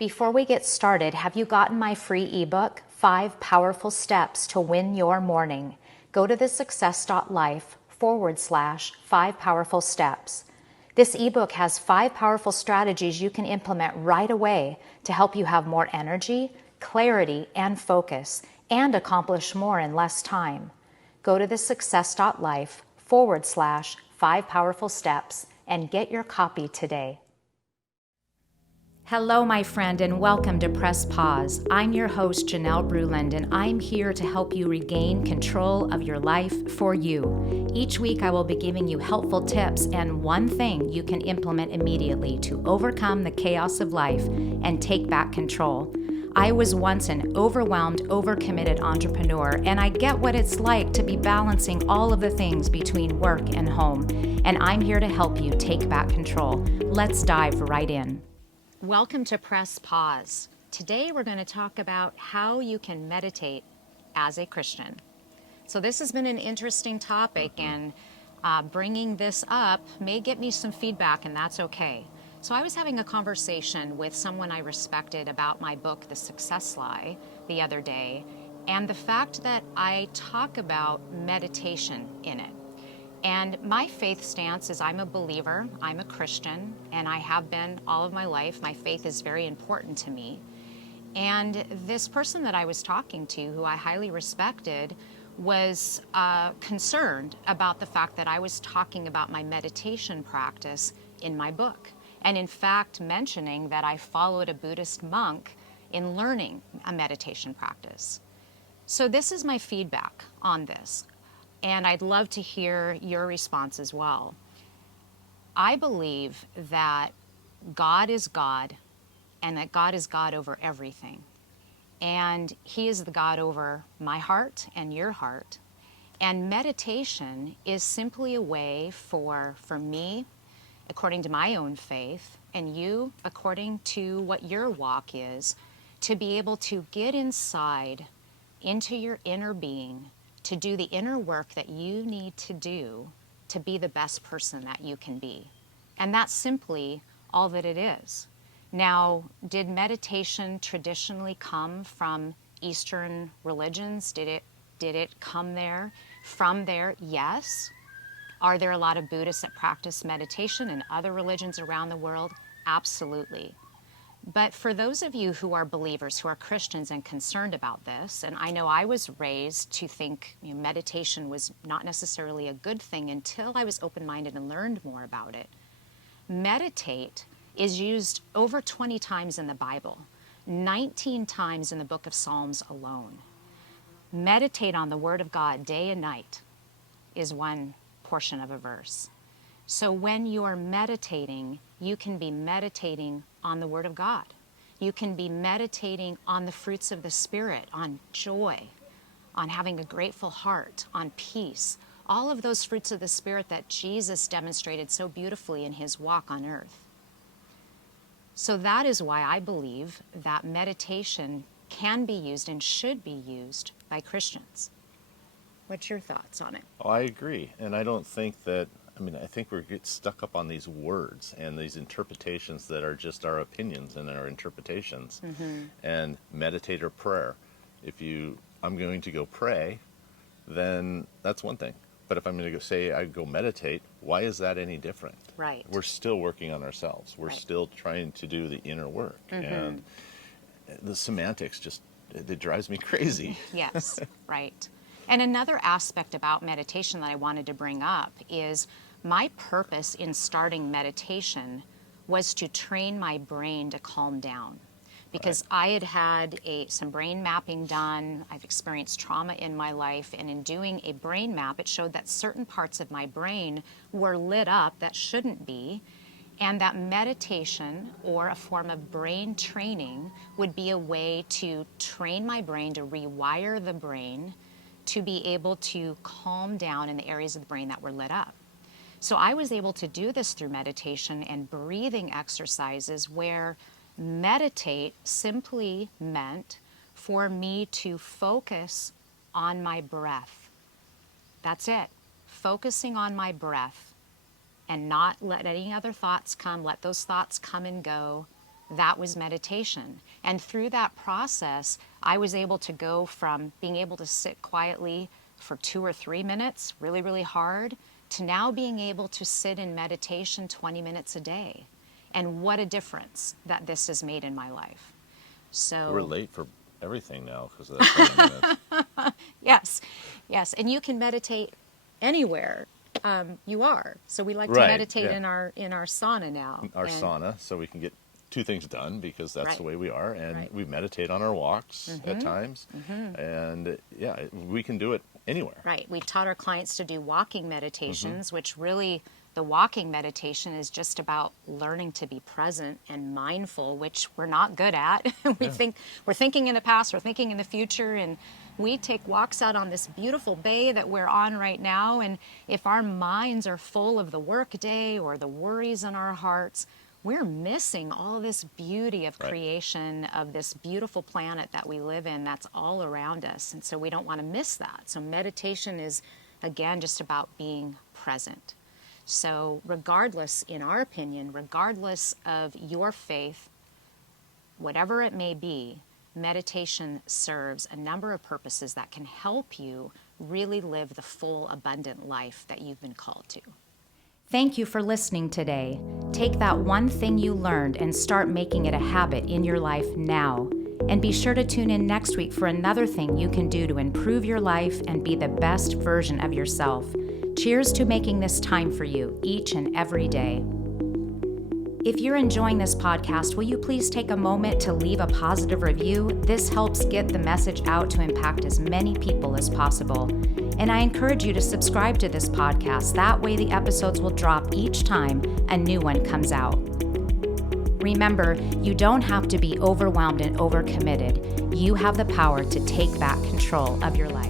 Before we get started, have you gotten my free ebook, 5 Powerful Steps to Win Your Morning? Go to thesuccess.life/5 Powerful Steps. This ebook has 5 powerful strategies you can implement right away to help you have more energy, clarity, and focus, and accomplish more in less time. Go to thesuccess.life/5 Powerful Steps and get your copy today. Hello, my friend, and welcome to Press Pause. I'm your host, Janelle Bruland, and I'm here to help you regain control of your life for you. Each week, I will be giving you helpful tips and one thing you can implement immediately to overcome the chaos of life and take back control. I was once an overwhelmed, overcommitted entrepreneur, and I get what it's like to be balancing all of the things between work and home. And I'm here to help you take back control. Let's dive right in. Welcome to Press Pause. Today we're going to talk about how you can meditate as a Christian. So this has been an interesting topic, and bringing this up may get me some feedback, and that's okay. So I was having a conversation with someone I respected about my book, The Success Lie, the other day, and the fact that I talk about meditation in it. And my faith stance is I'm a believer, I'm a Christian, and I have been all of my life. My faith is very important to me. And this person that I was talking to, who I highly respected, was concerned about the fact that I was talking about my meditation practice in my book. And in fact, mentioning that I followed a Buddhist monk in learning a meditation practice. So this is my feedback on this. And I'd love to hear your response as well. I believe that God is God, and that God is God over everything. And He is the God over my heart and your heart. And meditation is simply a way for me, according to my own faith, and you, according to what your walk is, to be able to get inside into your inner being, to do the inner work that you need to do to be the best person that you can be. And that's simply all that it is. Now, did meditation traditionally come from Eastern religions? Did it come from there? Yes. Are there a lot of Buddhists that practice meditation in other religions around the world? Absolutely. But for those of you who are believers, who are Christians and concerned about this, and I know I was raised to think meditation was not necessarily a good thing until I was open-minded and learned more about it. Meditate is used over 20 times in the Bible, 19 times in the book of Psalms alone. Meditate on the Word of God day and night is one portion of a verse. So when you're meditating, you can be meditating on the Word of God. You can be meditating on the fruits of the Spirit, on joy, on having a grateful heart, on peace, all of those fruits of the Spirit that Jesus demonstrated so beautifully in His walk on earth. So that is why I believe that meditation can be used and should be used by Christians. What's your thoughts on it? Oh, I agree. And I don't think that, I think we get stuck up on these words and these interpretations that are just our opinions and our interpretations. Mm-hmm. And meditate or prayer. I'm going to go pray, then that's one thing. But if I'm going to go meditate, why is that any different? Right. We're still working on ourselves. We're still trying to do the inner work. Mm-hmm. And the semantics it drives me crazy. Yes, right. And another aspect about meditation that I wanted to bring up is my purpose in starting meditation was to train my brain to calm down. Because right. I had some brain mapping done. I've experienced trauma in my life, and in doing a brain map, it showed that certain parts of my brain were lit up that shouldn't be, and that meditation or a form of brain training would be a way to train my brain, to rewire the brain, to be able to calm down in the areas of the brain that were lit up. So I was able to do this through meditation and breathing exercises, where meditate simply meant for me to focus on my breath. That's it. Focusing on my breath and not let any other thoughts come. Let those thoughts come and go. that was meditation. And through that process, I was able to go from being able to sit quietly for 2 or 3 minutes, really, really hard, to now being able to sit in meditation 20 minutes a day. And what a difference that this has made in my life. So We're late for everything now because of that 20 minutes. Yes. And you can meditate anywhere you are. So we like to Right, meditate yeah. in our sauna now. Our And- sauna, so we can get 2 things done because that's Right. the way we are. And Right. we meditate on our walks at times. And yeah, we can do it anywhere. Right. We've taught our clients to do walking meditations, which really, the walking meditation is just about learning to be present and mindful, which we're not good at. Think we're thinking in the past, we're thinking in the future, and we take walks out on this beautiful bay that we're on right now. And if our minds are full of the workday or the worries in our hearts, we're missing all this beauty of creation, of this beautiful planet that we live in that's all around us. And so we don't want to miss that. So meditation is, again, just about being present. So regardless, in our opinion, regardless of your faith, whatever it may be, meditation serves a number of purposes that can help you really live the full, abundant life that you've been called to. Thank you for listening today. Take that one thing you learned and start making it a habit in your life now. And be sure to tune in next week for another thing you can do to improve your life and be the best version of yourself. Cheers to making this time for you each and every day. If you're enjoying this podcast, will you please take a moment to leave a positive review? This helps get the message out to impact as many people as possible. And I encourage you to subscribe to this podcast. That way the episodes will drop each time a new one comes out. Remember, you don't have to be overwhelmed and overcommitted. You have the power to take back control of your life.